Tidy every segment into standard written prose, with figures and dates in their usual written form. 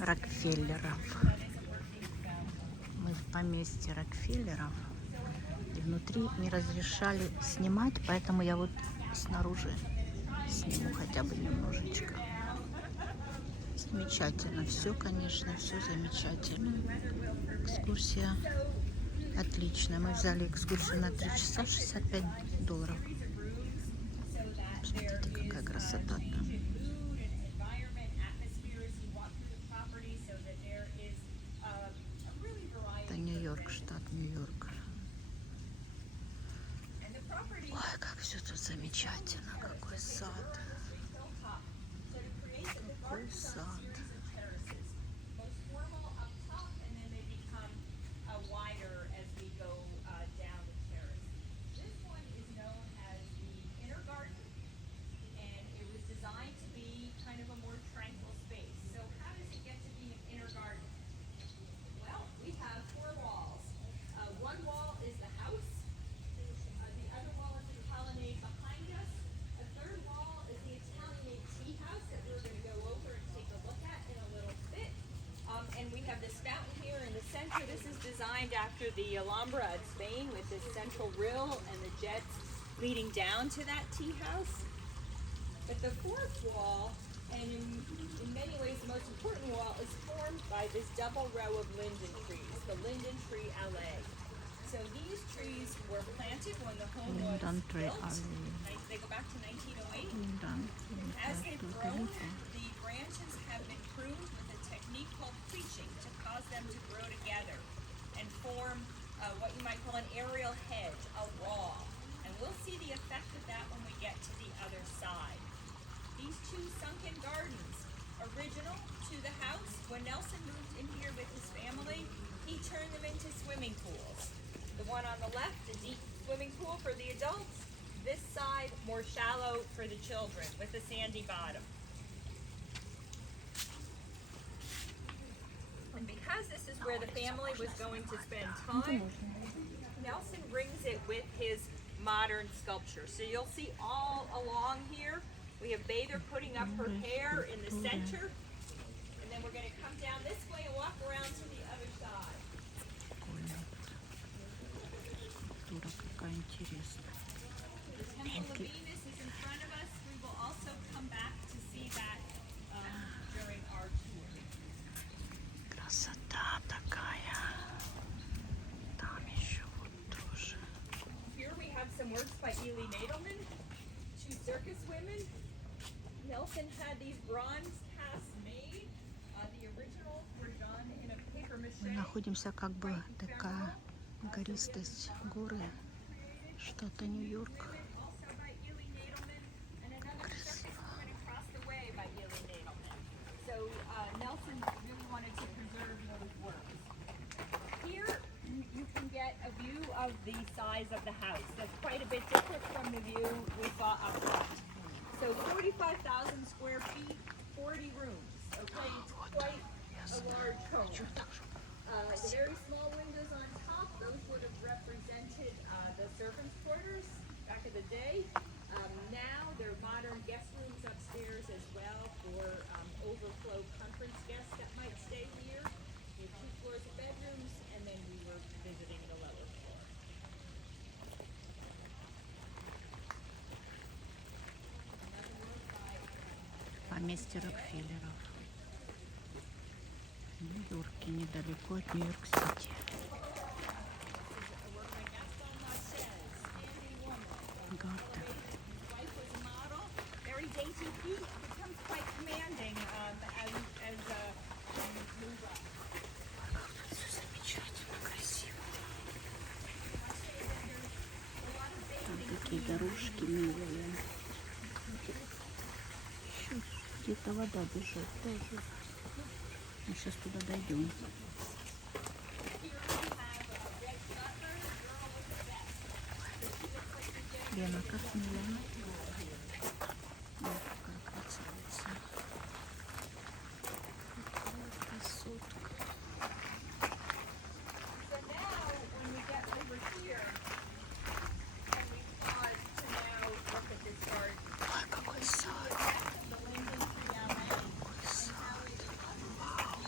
Рокфеллеров. Мы в поместье Рокфеллеров. И внутри не разрешали снимать, поэтому я вот снаружи сниму хотя бы немножечко. Замечательно. Все, конечно, все замечательно. Экскурсия отличная. Мы взяли экскурсию на 3 часа, $65. Смотрите, какая красота там. Это Нью-Йорк, штат Нью-Йорк. Ой, как все тут замечательно. Какой сад. Какой сад. Designed after the Alhambra of Spain with this central rill and the jets leading down to that tea house. But the fourth wall, and in many ways the most important wall, is formed by this double row of linden trees, the linden tree alley. So these trees were planted when the home was built. They go back to 1908. As they've grown, the branches have been pruned with a technique called preaching to cause them to grow together and form what you might call an aerial hedge, a wall. And we'll see the effect of that when we get to the other side. These two sunken gardens, original to the house, when Nelson moved in here with his family, he turned them into swimming pools. The one on the left, a deep swimming pool for the adults. This side, more shallow for the children with a sandy bottom. And because this is where the family was going to spend time, Nelson rings it with his modern sculpture. So you'll see all along here, we have Bather putting up her hair in the center, and then we're going to come down this way and walk around to the other side. The Temple of Venus is in front of us. We will also come back to see that during our tour. Красота такая. Там еще вот тоже. Here we have some works by Ely Nadelman, two circus women. Nelson had these bronze casts made. The originals were done in a paper mache. Мы находимся как бы такая гористость горы штата Нью-Йорк. Красиво. So Nelson really wanted to preserve those works. Here you can get a view of the size of the house. That's quite a bit different from the view we saw up front. So 45,000 square feet, 40 rooms. Okay, it's quite a large home. The very small windows on top, those would have represented the servants' quarters back in the day. Now there are modern guest rooms upstairs as well for overflow conference guests that might stay here. We have 2 floors of bedrooms, and then we were visiting the lower floor. Поместье Рокфеллеров. В Нью-Йорке, недалеко от Нью-Йорк-Сити. Гарта. Very dainty feet, becomes quite commanding as move up. Как тут все замечательно, красиво. Там такие дорожки милые. Еще где-то вода бежит тоже. Мы сейчас туда дойдем. Лена, как мило. Вот какая красавица. Какая красотка. So now, when we get over here, and we pause to now look at this garden. Ой, какой сад. The linden tree alley. Какой сад. Вау.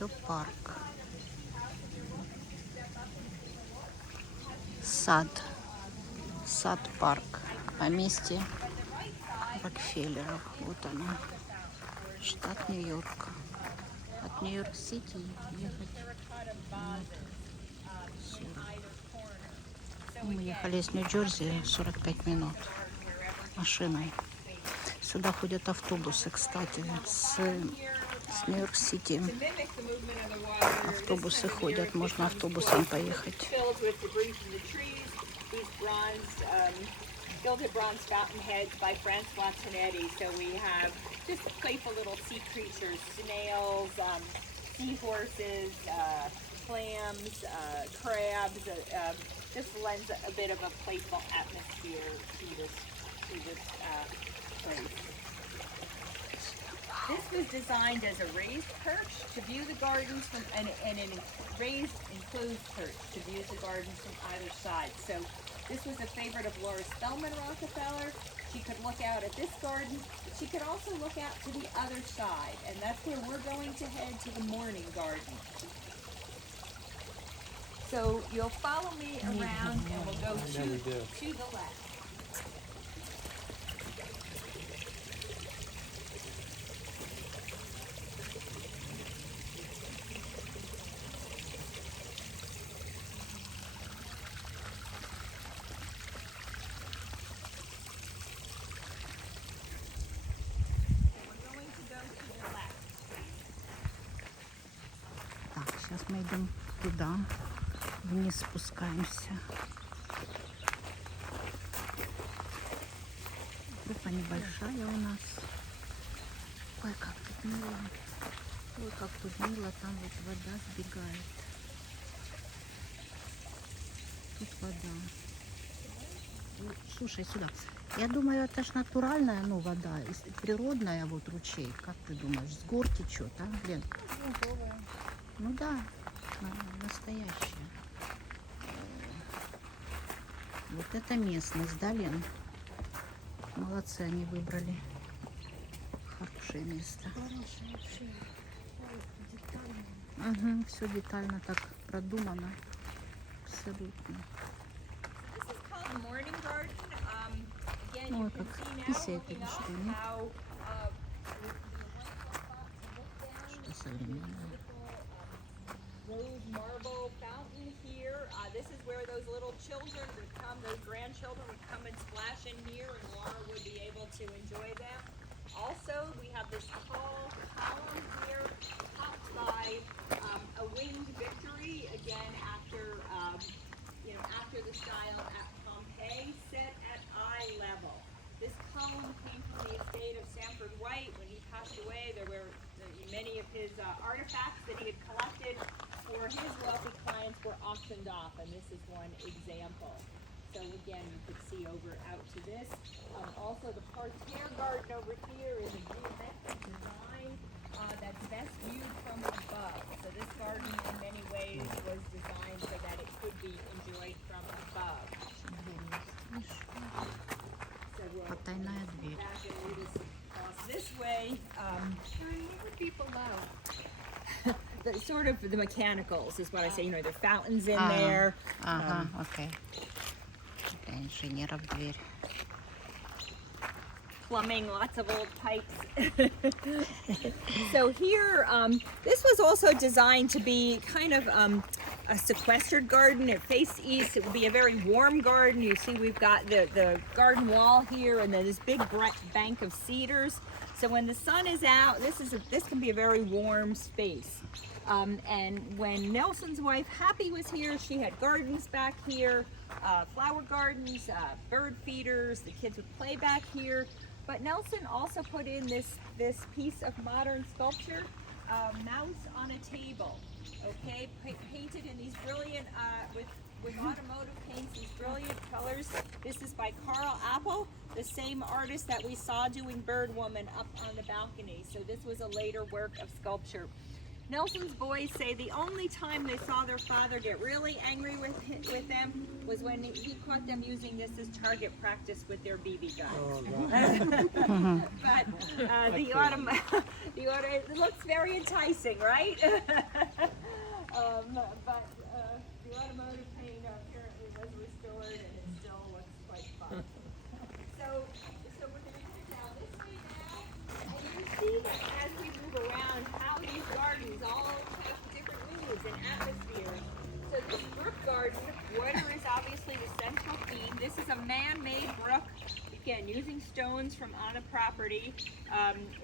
все парк. Сад-парк. Поместье Рокфеллеров. Вот оно. Штат Нью-Йорк. От Нью-Йорк-Сити ехать. Мы ехали из Нью-Джерси 45 минут машиной. Сюда ходят автобусы, кстати, с Нью-Йорк-Сити. Автобусы ходят, можно автобусом поехать. Gilded bronze fountainheads by Francois Tonetti. So we have just playful little sea creatures, snails, seahorses, clams, crabs. This lends a bit of a playful atmosphere to this place. This was designed as a raised perch to view the gardens from, and an raised enclosed perch to view the gardens from either side. So this was a favorite of Laura Spelman Rockefeller. She could look out at this garden, but she could also look out to the other side, and that's where we're going to head, to the morning garden. So you'll follow me around and we'll go to the left. Сейчас мы идем туда, вниз спускаемся. Группа небольшая у нас. Ой, как тут мило. Ой, как тут мило, там вот вода сбегает. Тут вода. Ой, слушай, сюда. Я думаю, это ж натуральная, ну, вода, природная, вот ручей. Как ты думаешь, с гор течет, а, Лен? Ну да, настоящая. Вот это местность, да, Лен? Молодцы, они выбрали хорошее место. Угу, все детально так продумано. Абсолютно. Ой, как писает или что, нет? Что современное. Rose marble fountain here. This is where those little children would come, those grandchildren would come and splash in here, and Laura would be able to enjoy them. Also, we have this tall column here, topped by a winged Victory, again after after the style at Pompeii, set at eye level. This column came from the estate of Sanford White. When he passed away, there were many of his artifacts that he had collected for his wealthy clients were auctioned off, and this is one example. So again, you could see over out to this. Also, the parterre garden over here is a geometric design that's best viewed from above. So this garden, in many ways, was designed so that it could be enjoyed from above. So we'll Потайная дверь. back and lead us across this way. What would be below? The sort of the mechanicals is what I say. You know, there are fountains in there. Ага, окей. Для инженеров дверь. Plumbing, lots of old pipes. So here, this was also designed to be kind of a sequestered garden. It faced east. It would be a very warm garden. You see, we've got the garden wall here, and then this big bank of cedars. So when the sun is out, this can be a very warm space. And when Nelson's wife Happy was here, she had gardens back here, flower gardens, bird feeders. The kids would play back here. But Nelson also put in this piece of modern sculpture, mouse on a table, okay, painted in these brilliant, with automotive paints, these brilliant colors. This is by Carl Apple, the same artist that we saw doing Bird Woman up on the balcony. So this was a later work of sculpture. Nelson's boys say the only time they saw their father get really angry with them was when he caught them using this as target practice with their BB guns. Мгм. But it looks very enticing, right? But the automotive paint apparently was restored and it still looks quite fun. So we're going to head down this way now, and you see that as we move around how these gardens all have different moods and atmospheres. So this brook garden, water is obviously the central theme. This is a man-made brook, again, using stones from on a property,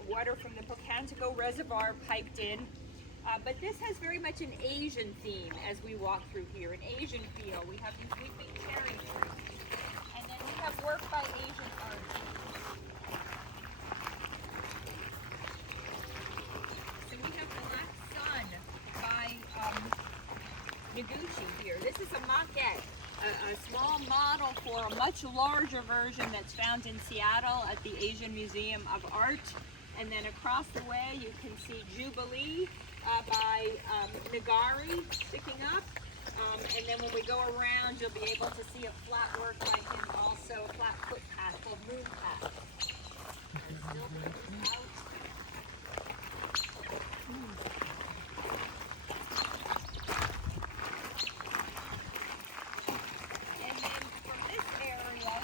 water from the Pocantico Reservoir piped in. But this has very much an Asian theme as we walk through here, an Asian feel. We have these weeping cherry trees. And then we have work by Asian artists. So we have Black Sun by Noguchi here. This is a maquette, a small model for a much larger version that's found in Seattle at the Asian Museum of Art. And then across the way you can see Jubilee by Nagari sticking up. And then when we go around, you'll be able to see a flat work by him, also a flat footpath called Moon Path. Still picking out. And then from this area,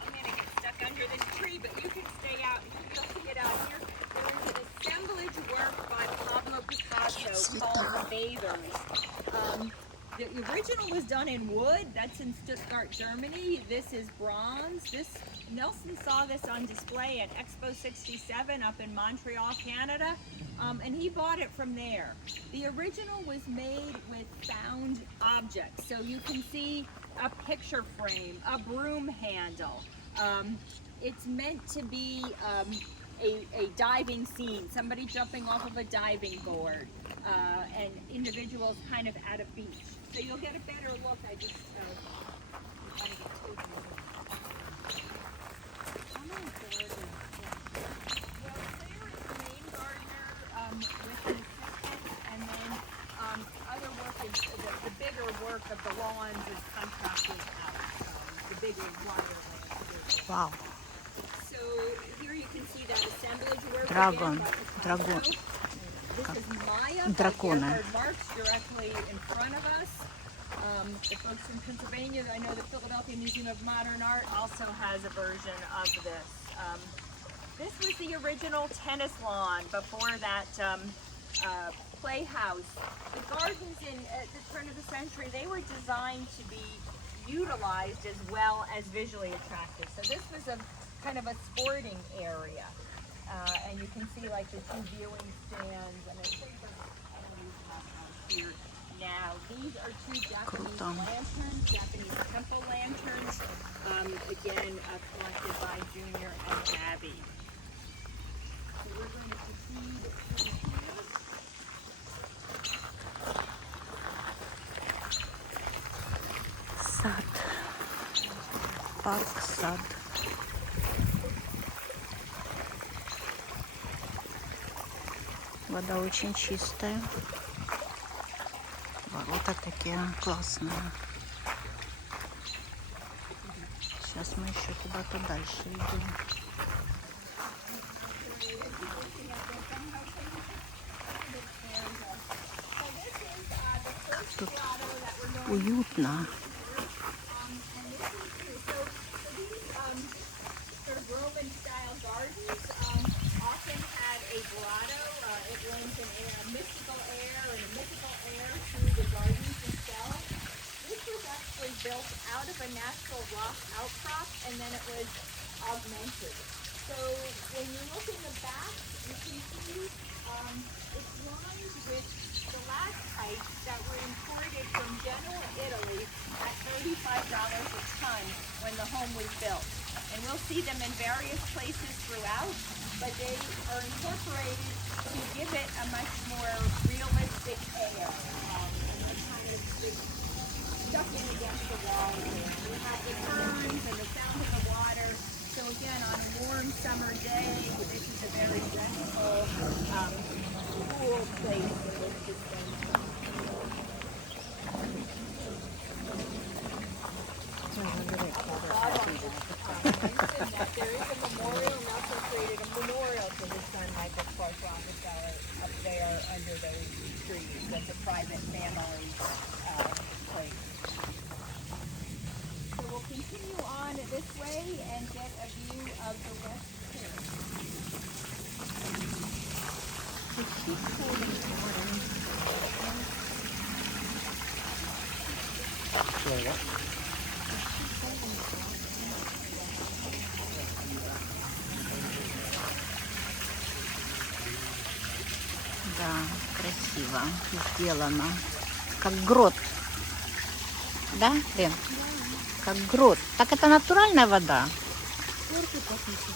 I'm going to get stuck under this tree, but you can stay out and you'll see it out here. There is an assemblage work by Pablo Picasso called The Bathers. The original was done in wood. That's in Stuttgart, Germany. This is bronze. Nelson saw this on display at Expo 67 up in Montreal, Canada, and he bought it from there. The original was made with found objects. So you can see a picture frame, a broom handle. It's meant to be a diving scene, somebody jumping off of a diving board, and individuals kind of at a beach. So you'll get a better look. I just trying to get to it. Well, there is the main gardener with his assistant, and then other work is the bigger work of the lawns is contracted out. The bigger water landscape. Вау. So here you can see that assemblage work. Dragon. Again by Dragon. Picasso. This is Maya by Драконы. Gerhard Marx directly in front of us. The folks in Pennsylvania, I know the Philadelphia Museum of Modern Art also has a version of this. This was the original tennis lawn before that playhouse. The gardens at the turn of the century, they were designed to be utilized as well as visually attractive. So this was a kind of a sporting area. And you can see like the two viewing stands, and I think here now. These are two Japanese lanterns, Japanese temple lanterns, again collected by Junior and Abby. So we're going to proceed through here. Сад. Парк, сад. Вода очень чистая. Ворота такие классные. Сейчас мы еще куда-то дальше идем. Как тут уютно. Roman-style gardens often had a grotto. It lent a mystical air and a mythical air to the gardens themselves. This was actually built out of a natural rock outcrop, and then it was augmented. So when you look in the back, you can see it's lined with stalactites that were imported from Genoa, Italy at $35 a ton when the home was built. And we'll see them in various places throughout, but they are incorporated to give it a much more realistic air. And they're kind of stuck in against the wall here. We have the ferns and the sound of the water. So again, on a warm summer day, this is a very restful, cool place mention that there is a memorial. Nelson created a memorial to his son Michael Clark Rockefeller up there under those trees. That's a private family place. So we'll continue on this way and get a view of the West Terrace. Да, красиво сделано. Как грот. Да, Лен? Как грот. Так это натуральная вода?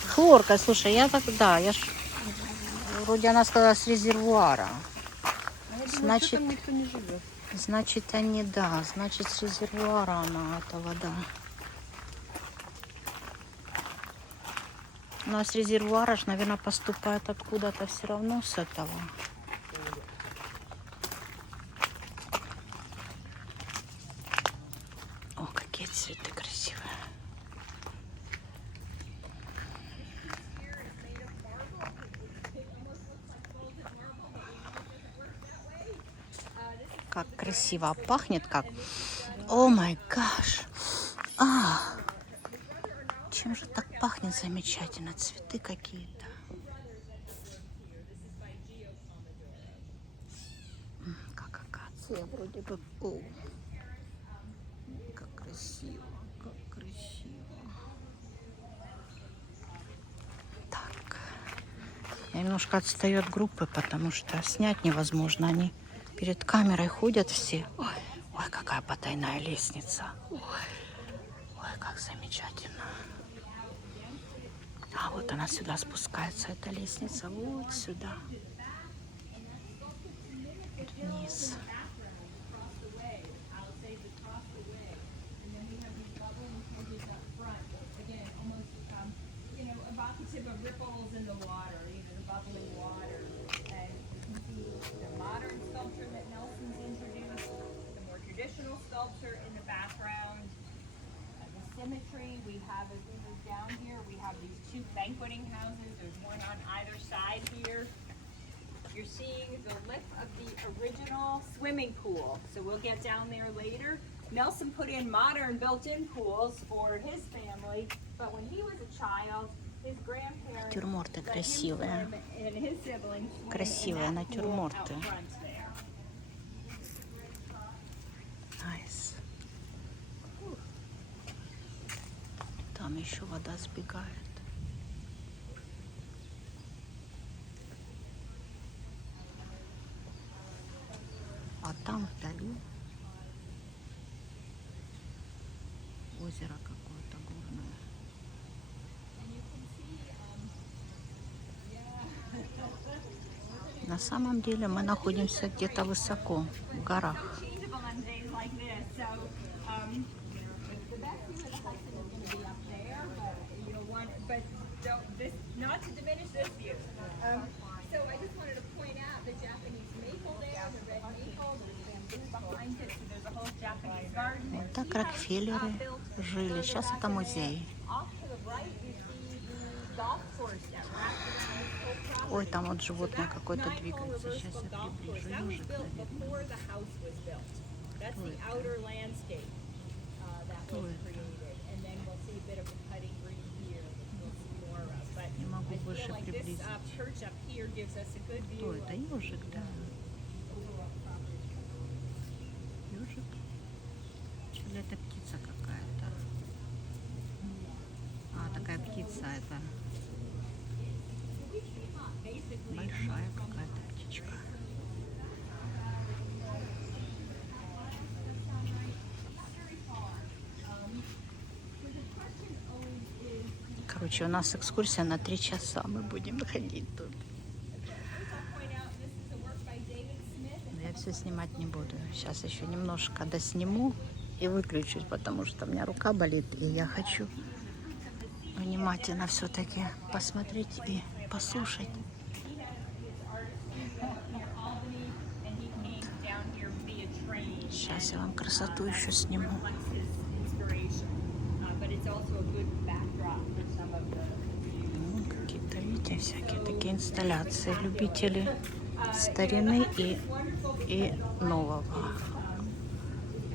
Хлорка, слушай, я так, да, я ж... Вроде она сказала с резервуара. Значит, там никто не живет. значит они, да, значит с резервуара она, эта вода. Ну а с резервуара ж, наверное, поступает откуда-то все равно с этого. О, какие цветы красивые. Как красиво пахнет, как. О май гаш. Чем же так пахнет замечательно? Цветы какие-то. Как акация вроде бы. О, как красиво, как красиво. Так. Я немножко отстаю от группы, потому что снять невозможно. Они перед камерой ходят все. Ой, ой, какая потайная лестница. Ой, ой, как замечательно. А вот она сюда спускается, эта лестница, вот сюда. Вот вниз. Symmetry. We have, as we move down here, we have these two banqueting houses. There's one on either side here. You're seeing the lip of the original swimming pool. So we'll get down there later. Nelson put in modern built-in pools for his family, but when he was a child, his grandparents Натюрморты let him красивые. swim and his siblings swim Красивые in that pool out натюрморты. front there. Найс. Там еще вода сбегает. А там вдали озеро какое-то горное. На самом деле мы находимся где-то высоко, в горах. Changeable on days like this. So, the best view of the Hudson is going to be up there, but you'll want, but don't, this, not to diminish this view. So I just wanted to point out the Japanese maple there, the red maple, there's bamboo behind it, so there's a whole Japanese garden. Вот так Рокфеллеры жили. Сейчас это музей. Off to the right, you see the golf course that wraps around this whole property. Ой, там вот животное какое-то Nine-hole двигается. Сейчас reversible я golf course. приближу That was ежик, built наверное. before the house was built. That's the outer landscape that was created. And then we'll see a bit of a putting green here, which we'll see more of. But Не могу I больше feel like this приблизить. perch up here gives us a good view Кто of это? Ежик, да. overall property. Ежик. Или это птица какая-то? А, такая птица это. Большая какая-то птичка. Короче, у нас экскурсия на 3 часа. Мы будем ходить тут. Но я все снимать не буду. Сейчас еще немножко досниму и выключусь, потому что у меня рука болит, и я хочу внимательно все-таки посмотреть и послушать. Сейчас я вам красоту еще сниму. But it's also a good backdrop for some of the Ну, какие-то, видите, всякие такие инсталляции. Любители старины и нового.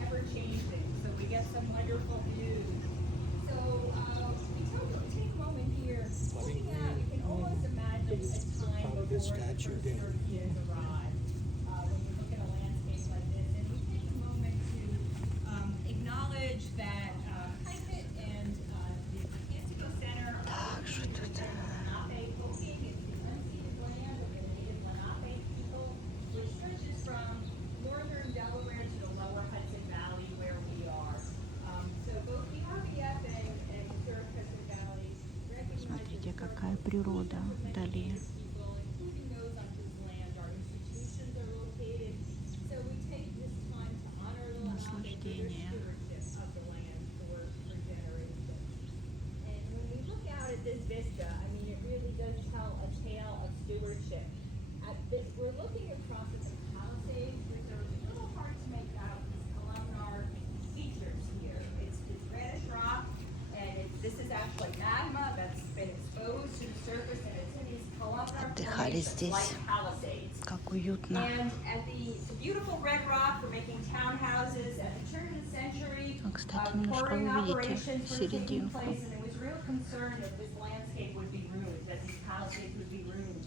ever changing. So we get some wonderful views. So we take a moment here. Looking out, you can almost imagine a time before the first Europeans arrived. When you look at a landscape like this, and we take a moment to acknowledge that climate and the Mexico Center Так, что тут? Lenape cooking is the unceded land of the native Lenape people, which stretches from northern Delaware to the lower Hudson Valley where we are. So both the RBF and the Hudson Valley recognize Смотрите, какая природа вдали. people, including those on whose land our institutions are located. So we take this time to honor the Lenape for their Наслаждение. stewardship of the land for generations. And when we look out at this vista, I mean, it really does tell a tale of stewardship. We're looking across at the Palisades, which are a little hard to make out these columnar features here. It's reddish rock, and this is actually magma that's been exposed to the surface, and it's in these columnar Отдыхали formations здесь. like Palisades. Как уютно. And at the beautiful red rock for making townhouses at the turn of the century, Кстати, немножко pouring вы видите operations were taking серединку. place, and there was real concern that this landscape would be ruined, that these palisades would be ruined.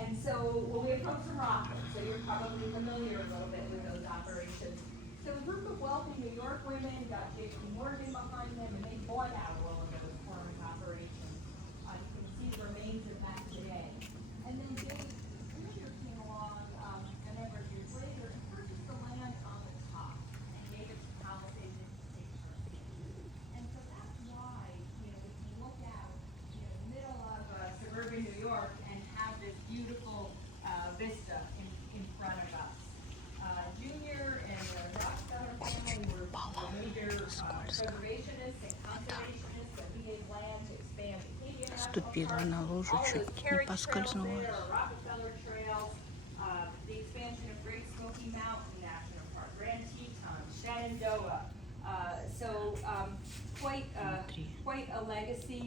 And so when we approach the rock, so you're probably familiar a little bit with those operations. So a group of wealthy New York women got J.P. Morgan behind them, and they bought out all of those farming operations. You can see the remains of that today. And then J.P. came along a number of years later and purchased the land on the top and gave it to Palisades Institution. And so that's why, we can look out, the middle of suburban New York and have this beautiful vista in front of us. Junior and the Rockefeller family were major preservationists and conservationists that needed land to expand Acadia National Ступила Park. на лужу, All чуть those не carriage trails поскользнулась. there are Rockefeller trails, the expansion of Great Smoky Mountain National Park, Grand Teton, Shenandoah. Quite a legacy.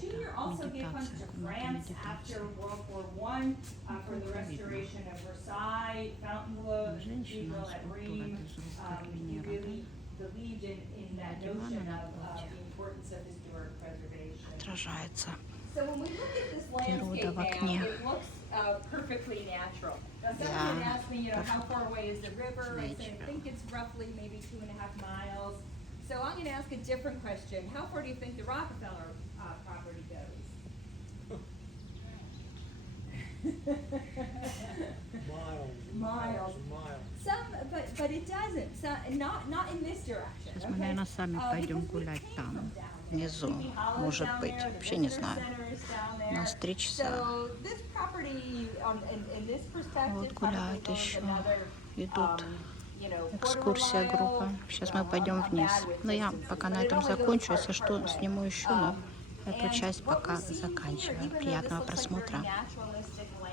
Junior also gave funds to France after World War I for the restoration of Versailles, Fontainebleau, Cathedral at Rheims. He really believed in that notion of the importance of historic preservation. Отражается. So when we look at this Природа landscape в окне. now, it looks perfectly natural. Now, somebody had asked me, how far away is the river? I said, I think it's roughly maybe 2.5 miles. So I'm going to ask a different question. How far do you think the Rockefeller property goes? Miles. Some, but it doesn't. Not in this direction. Сейчас мы, наверное, сами пойдем гулять там, внизу. Может быть. Вообще не знаю. У нас 3 часа. Вот гуляют еще. Идут. Экскурсия группа. Сейчас мы пойдем вниз. Но я пока на этом закончу. Если что, сниму еще. Но эту часть пока заканчиваю. Приятного просмотра.